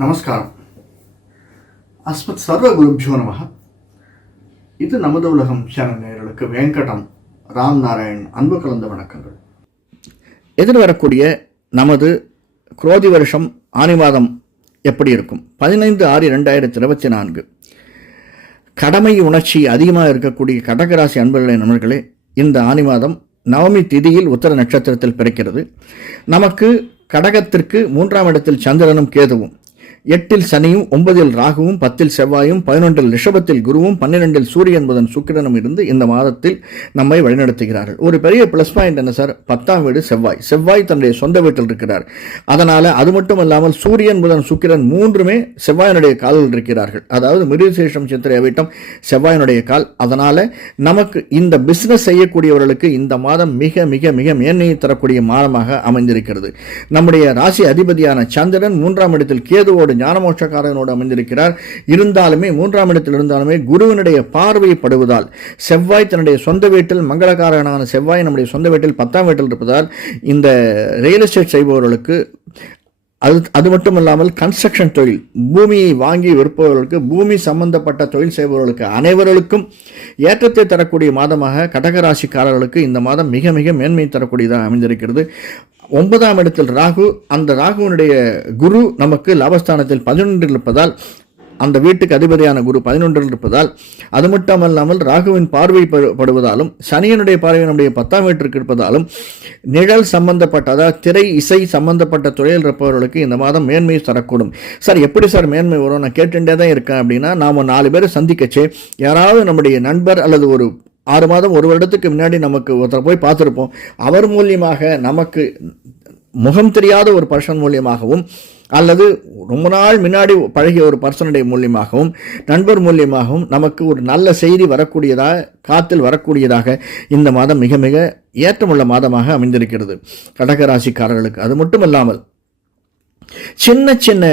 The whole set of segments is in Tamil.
நமஸ்காரம். அஸ்மத் சர்வ குருபியோ நமக இது நமது உலகம் சேனல் நேயர்களுக்கு வெங்கடம் ராம் நாராயண் அன்பு கலந்த வணக்கங்கள். எதிர்வரக்கூடிய நமது குரோதி வருஷம் ஆனி மாதம் எப்படி இருக்கும்? பதினைந்து ஆறு ரெண்டாயிரத்தி இருபத்தி நான்கு. கடமை உணர்ச்சி அதிகமாக இருக்கக்கூடிய கடகராசி அன்பர்களே நண்பர்களே இந்த ஆனி மாதம் நவமி திதியில் உத்தர நட்சத்திரத்தில் பிறக்கிறது. நமக்கு கடகத்திற்கு மூன்றாம் இடத்தில் சந்திரனும் கேதுவும். எட்டில் சனியும் ஒன்பதில் ராகுவும் பத்தில் செவ்வாயும் பதினொன்றில் ரிஷபத்தில் குருவும் பன்னிரெண்டில் சூரியன் புதன் சுக்கிரனும் இருந்து இந்த மாதத்தில் நம்மை வழிநடத்துகிறார்கள். ஒரு பெரிய ப்ளஸ் பாயிண்ட் என்ன சார்? பத்தாம் வீடு செவ்வாய். செவ்வாய் தன்னுடைய சொந்த வீட்டில் இருக்கிறார். அதனால் அது மட்டும் இல்லாமல் சூரியன் புதன் சுக்கிரன் மூன்றுமே செவ்வாயினுடைய காலில் இருக்கிறார்கள். அதாவது மிருகசேஷம் சித்திரை வீட்டம் செவ்வாயினுடைய கால். அதனால் நமக்கு இந்த பிஸ்னஸ் செய்யக்கூடியவர்களுக்கு இந்த மாதம் மிக மிக மிக மேன்மையை தரக்கூடிய மாதமாக அமைந்திருக்கிறது. நம்முடைய ராசி அதிபதியான சந்திரன் மூன்றாம் இடத்தில் கேதுவோடு ஞானமோஷக்காரனோடு அமைந்திருக்கிறார் இருந்தாலுமே மூன்றாம் இடத்தில் இருந்தாலுமே குருவினுடைய பார்வை படுவதால் செவ்வாய் தன்னுடைய சொந்த வீட்டில் மங்களக்காரனான செவ்வாய் நம்முடைய சொந்த வீட்டில் பத்தாம் வீட்டில் இருப்பதால் இந்த ரியல் எஸ்டேட் செய்பவர்களுக்கு அது அது மட்டும் இல்லாமல் கன்ஸ்ட்ரக்ஷன் தொழில். பூமியை வாங்கி விற்பவர்களுக்கு பூமி சம்பந்தப்பட்ட தொழில் செய்பவர்களுக்கு அனைவர்களுக்கும் ஏற்றத்தை தரக்கூடிய மாதமாக கடகராசிக்காரர்களுக்கு இந்த மாதம் மிக மிக மேன்மை தரக்கூடியதாக அமைந்திருக்கிறது. ஒன்பதாம் இடத்தில் ராகு. அந்த ராகுவினுடைய குரு நமக்கு லாபஸ்தானத்தில் பதினொன்றில் இருப்பதால் அந்த வீட்டுக்கு அதிபதியான குரு பதினொன்றில் இருப்பதால் அது மட்டும் அல்லாமல் ராகுவின் பார்வை படுவதாலும் சனியனுடைய பார்வை நம்முடைய பத்தாம் வீட்டிற்கு இருப்பதாலும் நிழல் சம்பந்தப்பட்ட அதாவது திரை இசை சம்பந்தப்பட்ட தொழில் இருப்பவர்களுக்கு இந்த மாதம் மேன்மை தரக்கூடும். சார் எப்படி சார் மேன்மை வரும்? நான் கேட்டுட்டே தான் இருக்கேன் அப்படின்னா நாம் நாலு பேரை சந்திக்கச்சே யாராவது நம்முடைய நண்பர் அல்லது ஒரு ஆறு மாதம் ஒரு வருடத்துக்கு முன்னாடி நமக்கு ஒருத்தர் போய் பார்த்துருப்போம். அவர் மூலியமாக நமக்கு முகம் தெரியாத ஒரு பர்சன் மூலியமாகவும் அல்லது ரொம்ப நாள் முன்னாடி பழகிய ஒரு பர்சனுடைய மூலியமாகவும் நண்பர் மூலியமாகவும் நமக்கு ஒரு நல்ல செய்தி வரக்கூடியதாக காத்தில் வரக்கூடியதாக இந்த மாதம் மிக மிக ஏற்றமுள்ள மாதமாக அமைந்திருக்கிறது. கடகராசிக்காரர்களுக்கு. அது மட்டும் இல்லாமல் சின்ன சின்ன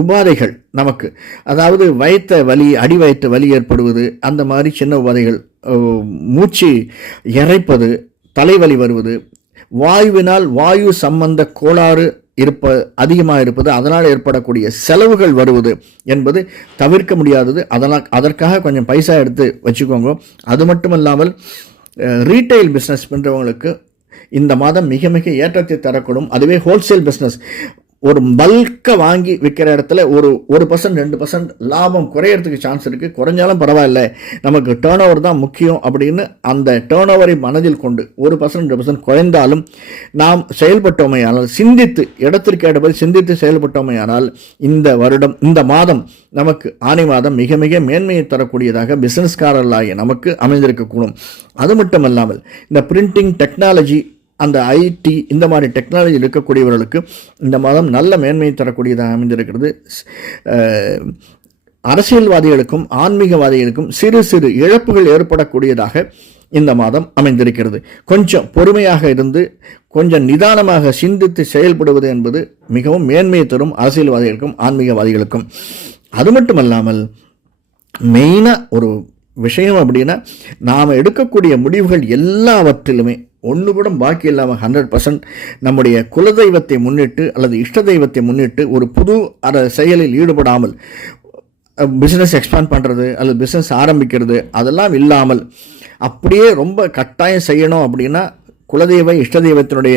உபாதைகள் நமக்கு. அதாவது வயிற்ற வலி அடி வயிற்று வலி ஏற்படுவது அந்த மாதிரி சின்ன உபாதைகள் மூச்சு இறைப்பது தலைவலி வருவது வாயுவினால் வாயு சம்பந்த கோளாறு இருப்ப அதிகமாக இருப்பது அதனால் ஏற்படக்கூடிய செலவுகள் வருவது என்பது தவிர்க்க முடியாதது. அதனால் அதற்காக கொஞ்சம் பைசா எடுத்து வச்சுக்கோங்க. அது மட்டும் இல்லாமல் ரீட்டைல் பிஸ்னஸ் பண்ணுறவங்களுக்கு இந்த மாதம் மிக மிக ஏற்றத்தை தரக்கூடும். அதுவே ஹோல்சேல் பிஸ்னஸ் ஒரு பல்காக வாங்கி விற்கிற இடத்துல ஒரு ஒரு பர்சன்ட் ரெண்டு பர்சன்ட் லாபம் குறையறதுக்கு சான்ஸ் இருக்குது குறைஞ்சாலும் பரவாயில்ல. நமக்கு டேர்ன் ஓவர் தான் முக்கியம் அப்படின்னு அந்த டேர்ன் ஓவரை மனதில் கொண்டு ஒரு பர்சன்ட் ரெண்டு பர்சன்ட் குறைந்தாலும் நாம் செயல்பட்டோமையானால் சிந்தித்து இடத்திற்கு ஏற்றபடி சிந்தித்து செயல்பட்டோமையானால் இந்த வருடம் இந்த மாதம் நமக்கு ஆணி மாதம் மிக மிக மேன்மையை தரக்கூடியதாக பிஸ்னஸ்காரர்களாகிய நமக்கு அமைந்திருக்கக்கூடும். அது மட்டும் இல்லாமல் இந்த பிரிண்டிங் டெக்னாலஜி அந்த ஐடி இந்த மாதிரி டெக்னாலஜி இருக்கக்கூடியவர்களுக்கு இந்த மாதம் நல்ல மேன்மையை தரக்கூடியதாக அமைந்திருக்கிறது. அரசியல்வாதிகளுக்கும் ஆன்மீகவாதிகளுக்கும் சிறு சிறு இழப்புகள் ஏற்படக்கூடியதாக இந்த மாதம் அமைந்திருக்கிறது. கொஞ்சம் பொறுமையாக இருந்து கொஞ்சம் நிதானமாக சிந்தித்து செயல்படுவது என்பது மிகவும் மேன்மையை தரும் அரசியல்வாதிகளுக்கும் ஆன்மீகவாதிகளுக்கும். அது மட்டுமல்லாமல் மெயினாக ஒரு விஷயம் அப்படின்னா நாம் எடுக்கக்கூடிய முடிவுகள் எல்லாவற்றிலுமே ஒன்று கூட பாக்கி இல்லாமல் ஹண்ட்ரட் பர்சன்ட் நம்முடைய குலதெய்வத்தை முன்னிட்டு அல்லது இஷ்ட தெய்வத்தை முன்னிட்டு ஒரு புது அற செயலில் ஈடுபடாமல் பிஸ்னஸ் எக்ஸ்பேண்ட் பண்ணுறது அல்லது பிஸ்னஸ் ஆரம்பிக்கிறது அதெல்லாம் இல்லாமல் அப்படியே ரொம்ப கட்டாயம் செய்யணும் அப்படின்னா குலதெய்வ இஷ்ட தெய்வத்தினுடைய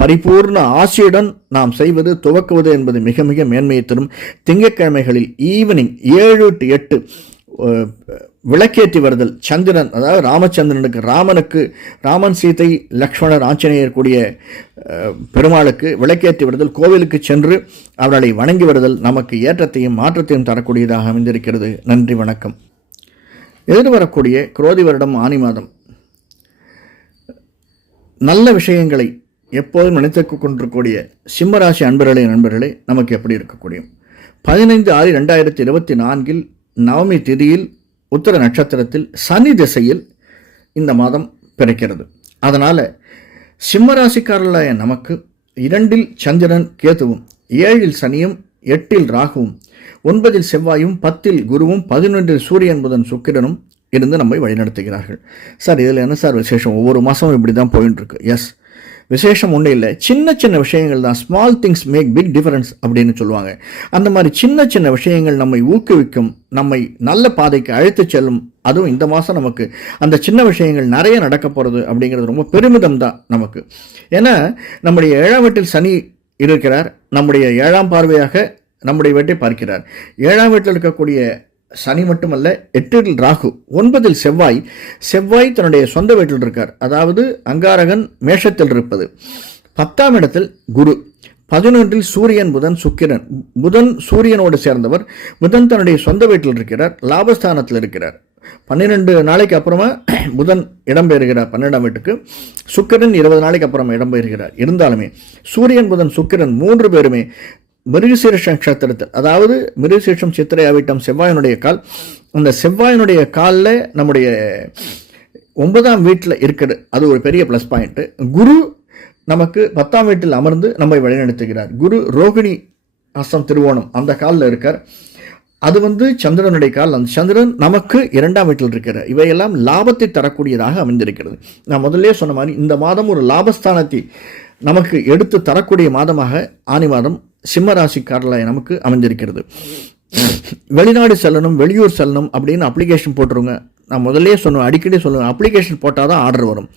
பரிபூர்ண ஆசையுடன் நாம் செய்வது துவக்குவது என்பது மிக மிக மேன்மையை தரும். திங்கட்கிழமைகளில் ஈவினிங் ஏழு டு எட்டு விளக்கேற்றி வருதல். சந்திரன் அதாவது ராமச்சந்திரனுக்கு ராமனுக்கு ராமன் சீதை லக்ஷ்மணர் ஆஞ்சநேயர் கூடிய பெருமாளுக்கு விளக்கேற்றி வருதல். கோவிலுக்கு சென்று அவர்களை வணங்கி வருதல் நமக்கு ஏற்றத்தையும் மாற்றத்தையும் தரக்கூடியதாக அமைந்திருக்கிறது. நன்றி வணக்கம். எதிர்வரக்கூடிய குரோதி வருடம் ஆனி மாதம். நல்ல விஷயங்களை எப்போதும் நினைத்து கொண்டிருக்கக்கூடிய சிம்மராசி அன்பர்களே நண்பர்களே நமக்கு எப்படி இருக்கக்கூடியும் பதினைந்து ஆறு ரெண்டாயிரத்தி இருபத்தி நான்கில் நவமி திதியில் உத்தர நட்சத்திரத்தில் சனி திசையில் இந்த மாதம் பிறக்கிறது. அதனால் சிம்மராசிக்காரர்களாய நமக்கு இரண்டில் சந்திரன் கேதுவும் ஏழில் சனியும் எட்டில் ராகுவும் ஒன்பதில் செவ்வாயும் பத்தில் குருவும் பதினொன்றில் சூரியன் புதன் சுக்கிரனும் இருந்து நம்மை வழிநடத்துகிறார்கள். சார் இதில் என்ன சார் விசேஷம்? ஒவ்வொரு மாதமும் இப்படி தான் போயின்னு இருக்கு எஸ் விசேஷம் ஒன்றும் இல்லை. சின்ன சின்ன விஷயங்கள் தான். Small things make big difference அப்படின்னு சொல்லுவாங்க. அந்த மாதிரி சின்ன சின்ன விஷயங்கள் நம்மை ஊக்குவிக்கும் நம்மை நல்ல பாதைக்கு அழைத்து செல்லும். அதுவும் இந்த மாதம் நமக்கு. அந்த சின்ன விஷயங்கள் நிறைய நடக்க போகிறது அப்படிங்கிறது ரொம்ப பெருமிதம் தான் நமக்கு. ஏன்னா நம்முடைய ஏழாம் வீட்டில் சனி இருக்கிறார். நம்முடைய ஏழாம் பார்வையாக நம்முடைய வீட்டை பார்க்கிறார். ஏழாம் வீட்டில் இருக்கக்கூடிய சனி மட்டுமல்ல எட்டில் ராகு ஒன்பதில் செவ்வாய். செவ்வாய் தன்னுடைய சொந்த வீட்டில் இருக்கார். அதாவது அங்காரகன் மேஷத்தில் இருப்பது. பத்தாம் இடத்தில் குரு. பதினொன்றில் சூரியன் புதன் சுக்கிரன். புதன் சூரியனோடு சேர்ந்தவர். புதன் தன்னுடைய சொந்த வீட்டில் இருக்கிறார். லாபஸ்தானத்தில் இருக்கிறார். பன்னிரெண்டு நாளைக்கு அப்புறமா புதன் இடம்பெறுகிறார் பன்னெண்டாம் வீட்டுக்கு. சுக்கிரன் இருபது நாளைக்கு அப்புறமா இடம்பெறுகிறார் இருந்தாலுமே சூரியன் புதன் சுக்கிரன் மூன்று பேருமே மிருகசீரஷ நட்சத்திரத்தில் அதாவது மிருகசீர்ஷம் சித்திரை அவிட்டம் செவ்வாயினுடைய கால் அந்த செவ்வாயினுடைய காலில் நம்முடைய ஒன்பதாம் வீட்டில் இருக்கிறது. அது ஒரு பெரிய ப்ளஸ் பாயிண்ட்டு குரு நமக்கு பத்தாம் வீட்டில் அமர்ந்து நம்மை வழிநடத்துகிறார். குரு ரோகிணி அஸ்தம் திருவோணம் அந்த காலில் இருக்கார். அது வந்து சந்திரனுடைய கால். அந்த சந்திரன் நமக்கு இரண்டாம் வீட்டில் இருக்கிறார். இவையெல்லாம் லாபத்தை தரக்கூடியதாக அமைந்திருக்கிறது. நான் முதல்ல சொன்ன மாதிரி இந்த மாதம் ஒரு லாபஸ்தானத்தை நமக்கு எடுத்து தரக்கூடிய மாதமாக ஆனி மாதம் சிம்ம ராசிக்காரலாய் நமக்கு அமைந்திருக்கிறது வெளிநாடு செல்லணும் வெளியூர் செல்லணும் அப்படின்னு அப்ளிகேஷன் போட்டுருங்க நான் முதல்லே சொல்லுவேன் அடிக்கடி சொல்லுவேன் அப்ளிகேஷன் போட்டால் தான் ஆர்டர் வரும்.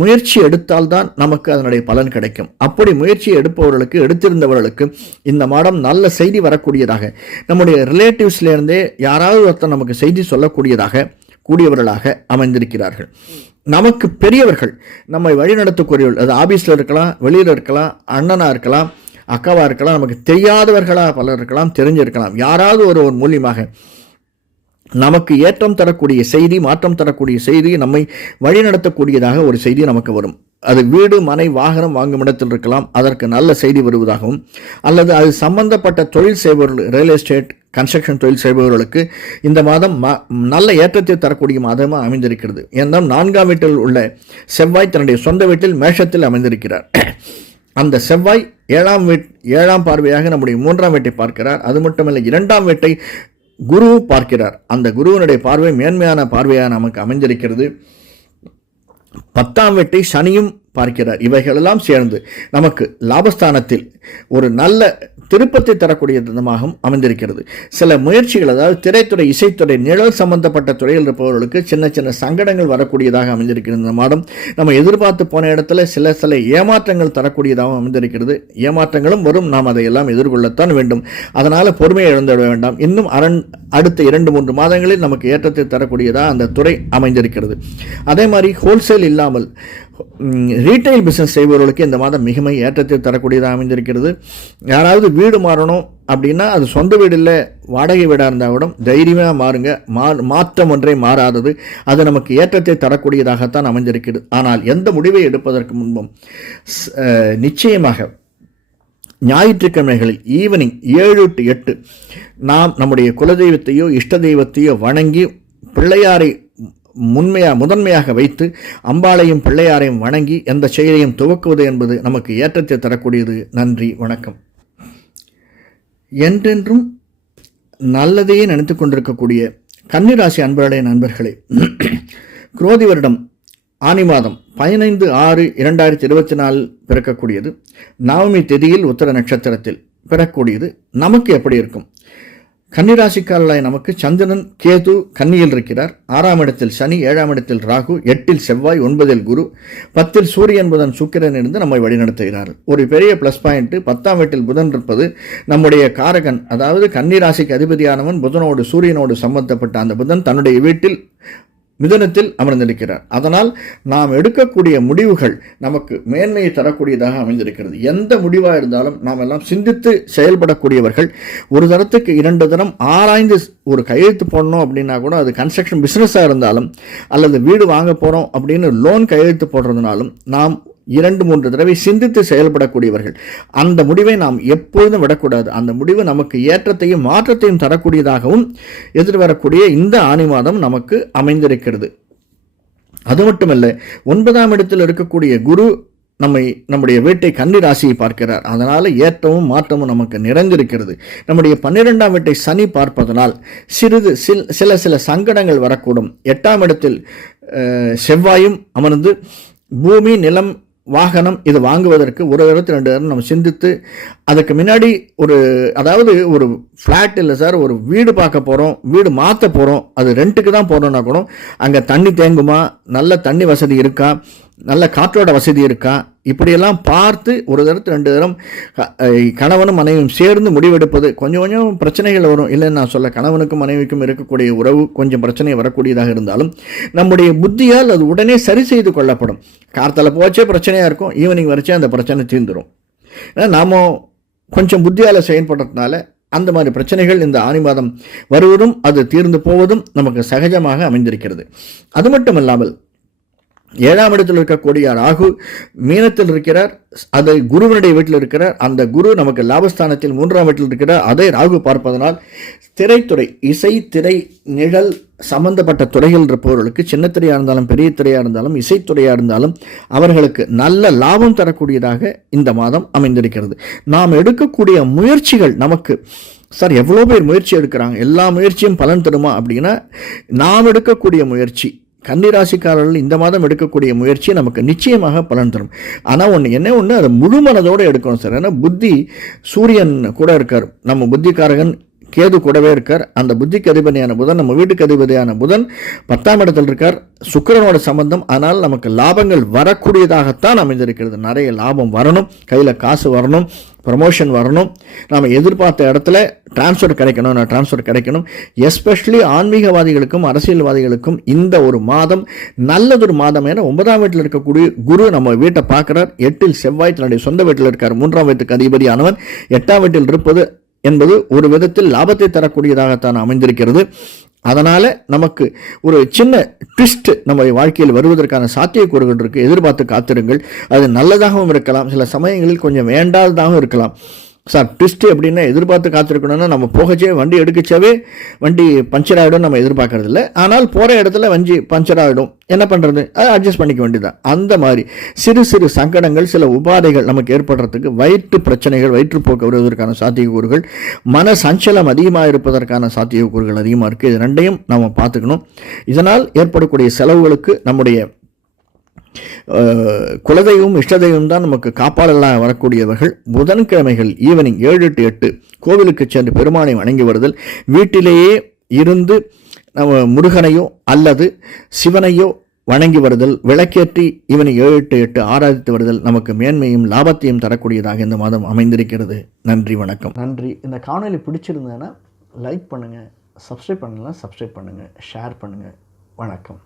முயற்சி எடுத்தால் தான் நமக்கு அதனுடைய பலன் கிடைக்கும். அப்படி முயற்சி எடுப்பவர்களுக்கு எடுத்திருந்தவர்களுக்கு இந்த மாதம் நல்ல செய்தி வரக்கூடியதாக நம்முடைய ரிலேட்டிவ்ஸ்லேருந்தே யாராவது ஒருத்தர் நமக்கு செய்தி சொல்லக்கூடியதாக கூடியவர்களாக அமைந்திருக்கிறார்கள். நமக்கு பெரியவர்கள் நம்மை வழிநடத்தக்கூடியவர்கள் அது ஆஃபீஸில் இருக்கலாம் வெளியில் இருக்கலாம் அண்ணனாக இருக்கலாம் அக்காவாக இருக்கலாம் நமக்கு தெரியாதவர்களாக பலர் இருக்கலாம் தெரிஞ்சிருக்கலாம். யாராவது ஒரு ஒரு மூலியமாக நமக்கு ஏற்றம் தரக்கூடிய செய்தி மாற்றம் தரக்கூடிய செய்தி நம்மை வழிநடத்தக்கூடியதாக ஒரு செய்தி நமக்கு வரும். அது வீடு மனை வாகனம் வாங்கும் இடத்தில் இருக்கலாம் அதற்கு நல்ல செய்தி வருவதாகவும் அல்லது அது சம்பந்தப்பட்ட தொழில் செய்பவர்கள் ரியல் எஸ்டேட் கன்ஸ்ட்ரக்ஷன் தொழில் செய்பவர்களுக்கு இந்த மாதம் ம நல்ல ஏற்றத்தை தரக்கூடிய மாதமாக அமைந்திருக்கிறது. ஏன்னா நான்காம் வீட்டில் உள்ள செவ்வாய் தன்னுடைய சொந்த வீட்டில் மேஷத்தில் அமைந்திருக்கிறார். அந்த செவ்வாய் ஏழாம் வீட் ஏழாம் பார்வையாக நம்முடைய மூன்றாம் வீட்டை பார்க்கிறார். அது மட்டுமல்ல இரண்டாம் வீட்டை குரு பார்க்கிறார். அந்த குருவினுடைய பார்வை மேன்மையான பார்வையாக நமக்கு அமைந்திருக்கிறது. பத்தாம் வீட்டை சனியும் பார்க்கிறார். இவைகளெல்லாம் சேர்ந்து நமக்கு லாபஸ்தானத்தில் ஒரு நல்ல திருப்பத்தை தரக்கூடிய விதமாகவும் அமைந்திருக்கிறது. சில முயற்சிகள் அதாவது திரைத்துறை இசைத்துறை நிழல் சம்பந்தப்பட்ட துறையில் இருப்பவர்களுக்கு சின்ன சின்ன சங்கடங்கள் வரக்கூடியதாக அமைந்திருக்கிறது. இந்த மாதம் நம்ம எதிர்பார்த்து போன இடத்துல சில சில ஏமாற்றங்கள் தரக்கூடியதாகவும் அமைந்திருக்கிறது. ஏமாற்றங்களும் வரும். நாம் அதையெல்லாம் எதிர்கொள்ளத்தான் வேண்டும். அதனால் பொறுமையை இழந்துவிட வேண்டாம். இன்னும் அரண் அடுத்த இரண்டு மூன்று மாதங்களில் நமக்கு ஏற்றத்தை தரக்கூடியதாக அந்த துறை அமைந்திருக்கிறது. அதே மாதிரி ஹோல்சேல் இல்லாமல் ரீட்டைல் பிஸ்னஸ் செய்பவர்களுக்கு இந்த மாதம் மிகமை ஏற்றத்தை தரக்கூடியதாக அமைந்திருக்கிறது. யாராவது வீடு மாறணும் அப்படின்னா அது சொந்த வீடு இல்லை வாடகை வீடாக இருந்தால் கூட தைரியமாக மாறுங்க. மா மாற்றம் ஒன்றே மாறாதது. அது நமக்கு ஏற்றத்தை தரக்கூடியதாகத்தான் அமைந்திருக்கிறது. ஆனால் எந்த முடிவை எடுப்பதற்கு முன்பும் நிச்சயமாக ஞாயிற்றுக்கிழமைகளில் ஈவினிங் ஏழு டு எட்டு நாம் நம்முடைய குலதெய்வத்தையோ இஷ்ட தெய்வத்தையோ வணங்கி பிள்ளையாரை முன்மையாக முதன்மையாக வைத்து அம்பாளையும் பிள்ளையாரையும் வணங்கி எந்த செயலையும் துவக்குவது என்பது நமக்கு ஏற்றத்தை தரக்கூடியது. நன்றி வணக்கம். என்றென்றும் நல்லதையே நினைத்து கொண்டிருக்கக்கூடிய கன்னிராசி அன்பர்களே நண்பர்களே குரோதி வருடம் ஆனி மாதம் பதினைந்து ஆறு இரண்டாயிரத்தி இருபத்தி நாலு பிறக்கக்கூடியது. நவமி திதியில் உத்தர நட்சத்திரத்தில் பிறக்கக்கூடியது. நமக்கு எப்படி இருக்கும்? கன்னிராசிக்காரர்களாய் நமக்கு சந்திரன் கேது கன்னியில் இருக்கிறார். ஆறாம் இடத்தில் சனி ஏழாம் இடத்தில் ராகு எட்டில் செவ்வாய் ஒன்பதில் குரு பத்தில் சூரியன் புதன் சுக்கிரன் இருந்து நம்மை வழிநடத்துகிறார்கள் ஒரு பெரிய ப்ளஸ் பாயிண்ட் பத்தாம் வீட்டில் புதன் இருப்பது நம்முடைய காரகன் அதாவது கன்னிராசிக்கு அதிபதியானவன் புதனோடு சூரியனோடு சம்பந்தப்பட்ட அந்த புதன் தன்னுடைய வீட்டில் மிதனத்தில் அமர்ந்திருக்கிறார். அதனால் நாம் எடுக்கக்கூடிய முடிவுகள் நமக்கு மேன்மையை தரக்கூடியதாக அமைந்திருக்கிறது. எந்த முடிவாக இருந்தாலும் நாம் எல்லாம் சிந்தித்து செயல்படக்கூடியவர்கள். ஒரு தரத்துக்கு இரண்டு தரம் ஆராய்ந்து ஒரு கையெழுத்து போடணும் அப்படின்னா கூட அது கன்ஸ்ட்ரக்ஷன் பிஸ்னஸாக இருந்தாலும் அல்லது வீடு வாங்க போகிறோம் அப்படின்னு லோன் கையெழுத்து போடுறதுனாலும் நாம் இரண்டு மூன்று தடவை சிந்தித்து செயல்படக்கூடியவர்கள். அந்த முடிவை நாம் எப்பொழுதும் விடக்கூடாது. அந்த முடிவு நமக்கு ஏற்றத்தையும் மாற்றத்தையும் தரக்கூடியதாகவும் எதிர்வரக்கூடிய இந்த ஆணி மாதம் நமக்கு அமைந்திருக்கிறது. அது மட்டுமல்ல ஒன்பதாம் இடத்தில் இருக்கக்கூடிய குரு நம்மை நம்முடைய வீட்டை கன்னி ராசியை பார்க்கிறார். அதனால் ஏற்றமும் மாற்றமும் நமக்கு நிறைந்திருக்கிறது. நம்முடைய பன்னிரெண்டாம் வீட்டை சனி பார்ப்பதனால் சிறிது சில் சில சில சங்கடங்கள் வரக்கூடும். எட்டாம் இடத்தில் செவ்வாயும் அமர்ந்து பூமி நிலம் வாகனம் இது வாங்குவதற்கு ஒரு இடத்து ரெண்டு இடம் நம்ம சிந்தித்து அதுக்கு முன்னாடி ஒரு அதாவது ஒரு ஃப்ளாட் இல்லை சார் ஒரு வீடு பார்க்க போகிறோம் வீடு மாற்ற போகிறோம் அது ரெண்ட்டுக்கு தான் போகிறோன்னா கூட அங்கே தண்ணி தேங்குமா? நல்ல தண்ணி வசதி இருக்கா? நல்ல காற்றோட வசதி இருக்கா? இப்படியெல்லாம் பார்த்து ஒரு தரத்து ரெண்டு தரம் கணவனும் மனைவியும் சேர்ந்து முடிவெடுப்பது கொஞ்சம் கொஞ்சம் பிரச்சனைகள் வரும். இல்லைன்னு நான் சொல்ல கணவனுக்கும் மனைவிக்கும் இருக்கக்கூடிய உறவு கொஞ்சம் பிரச்சனை வரக்கூடியதாக இருந்தாலும் நம்முடைய புத்தியால் அது உடனே சரி செய்து கொள்ளப்படும். கார்த்தால போச்சே பிரச்சனையாக இருக்கும் ஈவினிங் வரைச்சே அந்த பிரச்சனை தீர்ந்துடும் ஏன்னா நாம் கொஞ்சம் புத்தியால் செயல்படுறதுனால அந்த மாதிரி பிரச்சனைகள் இந்த ஆணி மாதம் வருவதும் அது தீர்ந்து போவதும் நமக்கு சகஜமாக அமைந்திருக்கிறது. அது மட்டும் இல்லாமல் ஏழாம் இடத்தில் இருக்கக்கூடிய ராகு மீனத்தில் இருக்கிறார் அதை குருவனுடைய வீட்டில் இருக்கிறார். அந்த குரு நமக்கு லாபஸ்தானத்தில் மூன்றாம் வீட்டில் இருக்கிறார். அதை ராகு பார்ப்பதனால் திரைத்துறை இசை திரை நிழல் சம்பந்தப்பட்ட துறைகள் இருப்பவர்களுக்கு சின்ன திரையாக இருந்தாலும் பெரிய திரையாக இருந்தாலும் இசைத்துறையாக இருந்தாலும் அவர்களுக்கு நல்ல லாபம் தரக்கூடியதாக இந்த மாதம் அமைந்திருக்கிறது. நாம் எடுக்கக்கூடிய முயற்சிகள் நமக்கு சார் எவ்வளோ பேர் முயற்சி எடுக்கிறாங்க? எல்லா முயற்சியும் பலன் தருமா அப்படின்னா நாம் எடுக்கக்கூடிய முயற்சி கன்னிராசிக்காரர்கள் இந்த மாதம் எடுக்கக்கூடிய முயற்சி நமக்கு நிச்சயமாக பலன் தரும். ஆனால் ஒன்று என்ன ஒன்று அதை முழு மனதோடு எடுக்கணும் சார். ஏன்னா புத்தி சூரியன் கூட இருக்கார். நம்ம புத்திக்காரகன் கேது கூடவே இருக்கார். அந்த புத்திக்கு அதிபதியான புதன் நம்ம வீட்டுக்கு அதிபதியான புதன் பத்தாம் இடத்தில் இருக்கார். சுக்கிரனோட சம்பந்தம். ஆனால் நமக்கு லாபங்கள் வரக்கூடியதாகத்தான் அமைந்திருக்கிறது. நிறைய லாபம் வரணும். கையில் காசு வரணும். ப்ரமோஷன் வரணும். நாம் எதிர்பார்த்த இடத்துல டிரான்ஸ்ஃபர் கிடைக்கணும் நான் டிரான்ஸ்ஃபர் கிடைக்கணும். எஸ்பெஷலி ஆன்மீகவாதிகளுக்கும் அரசியல்வாதிகளுக்கும் இந்த ஒரு மாதம் நல்லதொரு மாதம் ஏன்னா ஒன்பதாம் வீட்டில் இருக்கக்கூடிய குரு நம்ம வீட்டை பார்க்குறார். எட்டில் செவ்வாய் தன்னுடைய சொந்த வீட்டில் இருக்கார். மூன்றாம் வீட்டுக்கு அதிபதியானவன். எட்டாம் வீட்டில் இருப்பது என்பது ஒரு விதத்தில் லாபத்தை தரக்கூடியதாகத்தான் அமைந்திருக்கிறது. அதனால் நமக்கு ஒரு சின்ன ட்விஸ்ட் நம்ம வாழ்க்கையில் வருவதற்கான சாத்தியக்கூறுகள் இருக்குது எதிர்பார்த்து காத்திருங்கள். அது நல்லதாகவும் இருக்கலாம். சில சமயங்களில் கொஞ்சம் வேண்டாததாகவும் இருக்கலாம். சார் ட்விஸ்ட்டு எப்படின்னா எதிர்பார்த்து காத்திருக்கணும்னா நம்ம போகச்சே வண்டி எடுக்கச்சாவே வண்டி பஞ்சர் ஆகிடும் நம்ம எதிர்பார்க்கறது இல்லை ஆனால் போகிற இடத்துல வண்டி பஞ்சர் ஆகிடும் என்ன பண்ணுறது அதை அட்ஜஸ்ட் பண்ணிக்க வேண்டியதுதான். அந்த மாதிரி சிறு சிறு சங்கடங்கள் சில உபாதைகள் நமக்கு ஏற்படுறதுக்கு வயிற்று பிரச்சனைகள் வயிற்றுப்போக்கு வருவதற்கான சாத்தியக்கூறுகள் மன சஞ்சலம் அதிகமாக இருப்பதற்கான சாத்தியக்கூறுகள் அதிகமாக இருக்குது இது ரெண்டையும் நம்ம பார்த்துக்கணும். இதனால் ஏற்படக்கூடிய செலவுகளுக்கு நம்முடைய குலதெய்வம் இஷ்டதெய்வம் தான் நமக்கு காப்பாளர்களாக வரக்கூடியவர்கள். புதன்கிழமைகள் ஈவினிங் ஏழு டு எட்டு கோவிலுக்கு சென்று பெருமானை வணங்கி வருதல். வீட்டிலேயே இருந்து நம்ம முருகனையோ அல்லது சிவனையோ வணங்கி வருதல். விளக்கேற்றி இவனை ஏழு எட்டு எட்டு ஆராதித்து வருதல். நமக்கு மேன்மையும் லாபத்தையும் தரக்கூடியதாக இந்த மாதம் அமைந்திருக்கிறது. நன்றி வணக்கம். நன்றி. இந்த காணொலி பிடிச்சிருந்தேன்னா லைக் பண்ணுங்கள் சப்ஸ்கிரைப் பண்ணலாம் சப்ஸ்கிரைப் பண்ணுங்கள் ஷேர் பண்ணுங்கள் வணக்கம்.